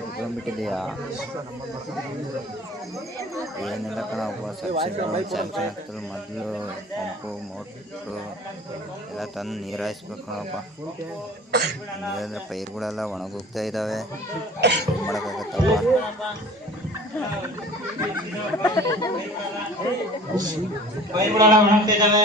ಕುತ್ಕೊಂಡ್ಬಿಟ್ಟಿದೆಯಾ ಏನಿಲ್ಲ ಕಣ subsidy Samsung ಮೊದಲು ಪಂಪು ಮೋಟ್ರು ಎಲ್ಲ ತಂದು ನೀರು ಹಾಯಿಸ್ಬೇಕು ಕಣಪ್ಪ. ಇಲ್ಲಾಂದ್ರೆ ಪೈರುಗಳೆಲ್ಲ ಒಣಗೋಗ್ತಾ ಇದ್ದಾವೆ. ಮಾಡೋಕ್ಕಾಗತ್ತಪ್ಪ? ಪೈರುಗಳೆಲ್ಲ ಒಣಗ್ತಾ ಇದ್ದಾವೆ.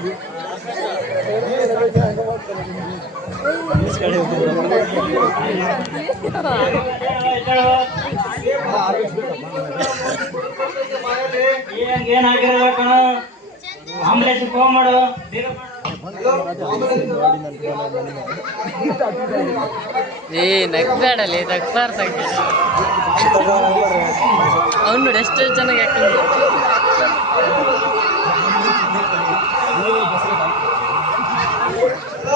ಏನ್ ಆಗಿರಲ್ಲ ಕಣ ಆಂಬುಲೆನ್ಸ್ ಫೋನ್ ಮಾಡು ಬೇಗ ಏ ನಗ್ಬೇಡಲ್ಲಿ ನಗ್ಬಾರ್ದ ಅವ್ನು ನೋಡಿ ಎಷ್ಟು ಚೆನ್ನಾಗಿ ಯಾಕಂದ್ರೆ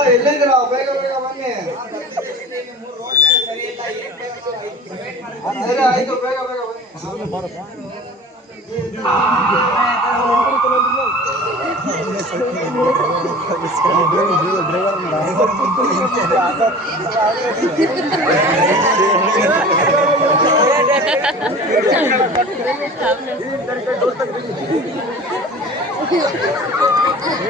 ಬೇಗ ಬೇಗ ಬನ್ನಿ ಸರಿ ಆಯ್ತು ಬೇಗ ಬೇಗ ಬನ್ನಿ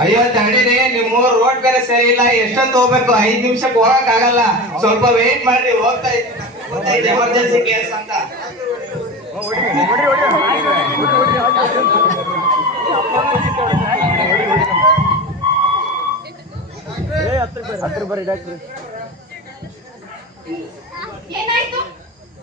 ಅಯ್ಯೋ ತಗಡಿರಿ ನಿಮ್ಮ ರೋಡ್ ಬೇರೆ ಸರಿ ಇಲ್ಲ ಎಷ್ಟೊತ್ತು ಹೋಗ್ಬೇಕು? ಐದ್ ನಿಮಿಷಕ್ಕೆ ಹೋಗಕ್ ಆಗಲ್ಲ. ಸ್ವಲ್ಪ ವೇಟ್ ಮಾಡ್ರಿ ಹೋಗ್ತಾ ಇದ್ದೆ ಎಮರ್ಜೆನ್ಸಿ ಕೇಸ್ ಅಂತ. ಹತ್ರ ಬರ್ರಿ ಡಾಕ್ಟ್ರಿ ಏನಾಯ್ತು?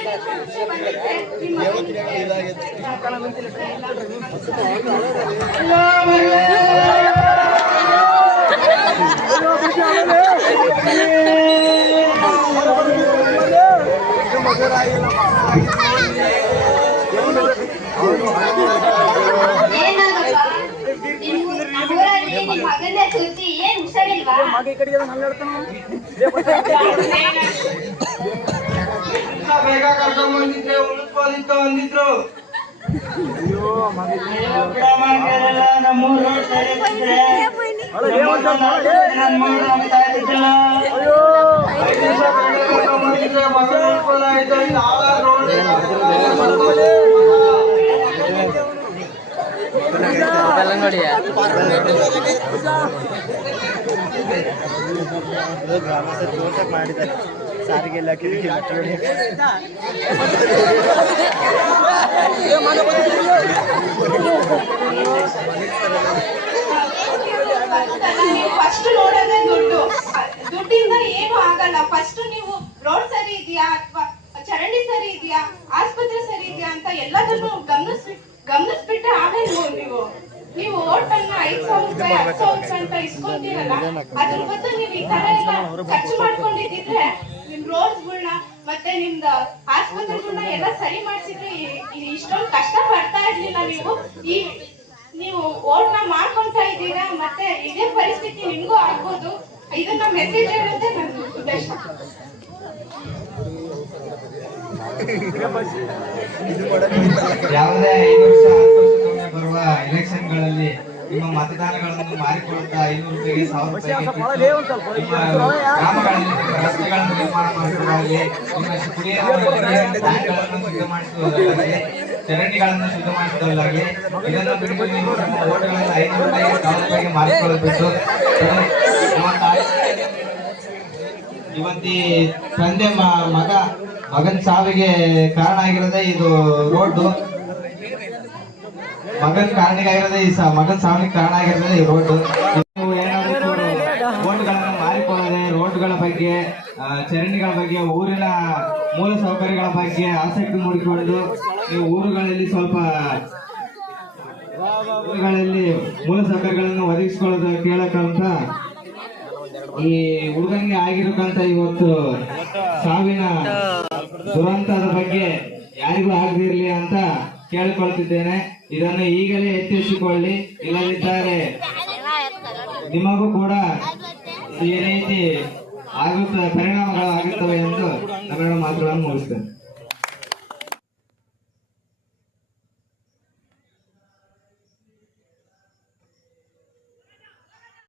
ಒಂದ್ ಐದು ನಿಮಿಷ ಬಂದಿದ್ರೆ ನಿಮ್ಮ ಏನಾಗಪ್ಪ ನಿಮ್ ಊರಲ್ಲಿ ನಿಮ್ ಮಗನ ಸುದ್ದಿ ಏನ್ ಹುಷಾರಿಲ್ವಾ ಬೇಗ ಕರ್ಕೊಂಡ್ ಬಂದಿದ್ರೆ ಉಳಿಸ್ಬೋದಿತ್ತು ಅಂದಿದ್ರು. ಅಯ್ಯೋ, ಬಿಡಮ್ಮ, ಕೇಳಲ್ಲ, ನಮ್ಮೂರ್ road ಸರಿ ಇದ್ರೆ ಅದೆಲ್ಲ ನೋಡಿ ಮಾಡಿದ್ದಾರೆ ಸಾರಿಗೆ ಇಲಾಖೆ ಫಸ್ಟ್ ನೋಡೋದೇ ದುಡ್ಡು. ದುಡ್ಡಿಂದ ಏನು ಆಗಲ್ಲ. ಫಸ್ಟ್ ನೀವು ರೋಡ್ ಸರಿ ಇದೆಯಾ ಅಥವಾ ಚರಂಡಿ ಸರಿ ಇದೆಯಾ, ಆಸ್ಪತ್ರೆ ಸರಿ ಇದೆಯಾ ಅಂತ ಎಲ್ಲದನ್ನು ಗಮನಿಸ್ ಐದ್ ಸಾವಿರ ರೂಪಾಯಿ, ಹತ್ತು ನೀವು ಈ ತರ ಎಲ್ಲ ಖರ್ಚು ಮಾಡ್ಕೊಂಡಿದ್ರೆ ನಿಮ್ ರೋಡ್ಸ್ಗಳ್ನ ಮತ್ತೆ ನಿಮ್ದ ಆಸ್ಪತ್ರೆಗಳನ್ನ ಎಲ್ಲ ಸರಿ ಮಾಡ್ಸಿದ್ರೆ ಇಷ್ಟೊಂದು ಕಷ್ಟ ಪಡ್ತಾ ಇರ್ಲಿಲ್ಲ ನೀವು. ಈ, ನೀವು ಓಟ್ನ ಮಾಡ್ಕೊಂತಾ ಇದ್ದೀರಾ, ಮತ್ತೆ ಇದೇ ಪರಿಸ್ಥಿತಿ ನಿಮ್ಗೂ ಆಗ್ಬೋದು. ಇದನ್ನ ಮೆಸೇಜ್ ಹೇಳೋದೇ ನನ್ನ ಉದ್ದೇಶ. ಯಾವುದೇ ಐದು ವರ್ಷ ಹತ್ತು ವರ್ಷ ಕಮ್ಮಿ ಬರುವ ಎಲೆಕ್ಷನ್ಗಳಲ್ಲಿ ನಿಮ್ಮ ಮತದಾನಗಳನ್ನು ಮಾರಿಕೊಳ್ಳುತ್ತಾ ಐನೂರು ರೂಪಾಯಿಗೆ ಸಾವಿರ ರೂಪಾಯಿಗೆ ಗ್ರಾಮಗಳಲ್ಲಿ ರಸ್ತೆಗಳನ್ನು ನಿರ್ಮಾಣ ಮಾಡಿಸುವುದಾಗಲಿ ನಿಮ್ಮ ಟ್ಯಾಂಕ್ಗಳನ್ನು ಶುದ್ಧ ಮಾಡಿಸುವುದಾಗಲಿ ಚರಂಡಿಗಳನ್ನು ಶುದ್ಧ ಮಾಡಿಸುವುದಾಗಲಿ ಇದನ್ನು ಬಿಟ್ಟು ನೀವು ನಿಮ್ಮ ಓಟ್ಗಳನ್ನು ಐನೂರು ರೂಪಾಯಿಗೆ ಸಾವಿರ ರೂಪಾಯಿಗೆ ಮಾರಿಕೊಳ್ಳಬೇಕು. ಇವತ್ತಿ ತಂದೆ ಮಗ ಮಗನ ಸಾವಿಗೆ ಕಾರಣ ಆಗಿರೋದೇ ಇದು ರೋಡ್ ಮಗನ್ ಕಾರಣಕ್ಕಾಗಿರೋದೇ ಈ ಮಗನ್ ಸಾವಿನಿಗೆ ಕಾರಣ ಆಗಿರೋದೇ ಈ ರೋಡ್ ರೋಡ್ಗಳನ್ನು ಮಾರಿಕೊಳ್ಳದೆ ರೋಡ್ಗಳ ಬಗ್ಗೆ ಚರಂಡಿಗಳ ಬಗ್ಗೆ, ಊರಿನ ಮೂಲ ಸೌಕರ್ಯಗಳ ಬಗ್ಗೆ ಆಸಕ್ತಿ ಮೂಡಿಕೊಂಡು ನೀವು ಊರುಗಳಲ್ಲಿ ಸ್ವಲ್ಪ ಊರುಗಳಲ್ಲಿ ಮೂಲ ಸೌಕರ್ಯಗಳನ್ನು ಒದಗಿಸಿಕೊಳ್ಳೋದು ಕೇಳಕ್ಕಂತ ಈ ಹುಡುಗಂಗೆ ಆಗಿರಕ್ಕಂತ ಇವತ್ತು ಸಾವಿನ ದುರಂತದ ಬಗ್ಗೆ ಯಾರಿಗೂ ಆಗದಿರ್ಲಿ ಅಂತ ಕೇಳಿಕೊಳ್ತಿದ್ದೇನೆ. ಇದನ್ನು ಈಗಲೇ ಎಚ್ಚರಿಸಿಕೊಳ್ಳಿ ಇಲ್ಲದಿದ್ದಾರೆ ನಿಮಗೂ ಕೂಡ ಈ ರೀತಿ ಆಗುತ್ತ ಪರಿಣಾಮಗಳು ಆಗುತ್ತವೆ ಎಂದು ನಮ್ಮೆರಡು ಮಾತುಗಳನ್ನು ಮುಗಿಸ್ತೇನೆ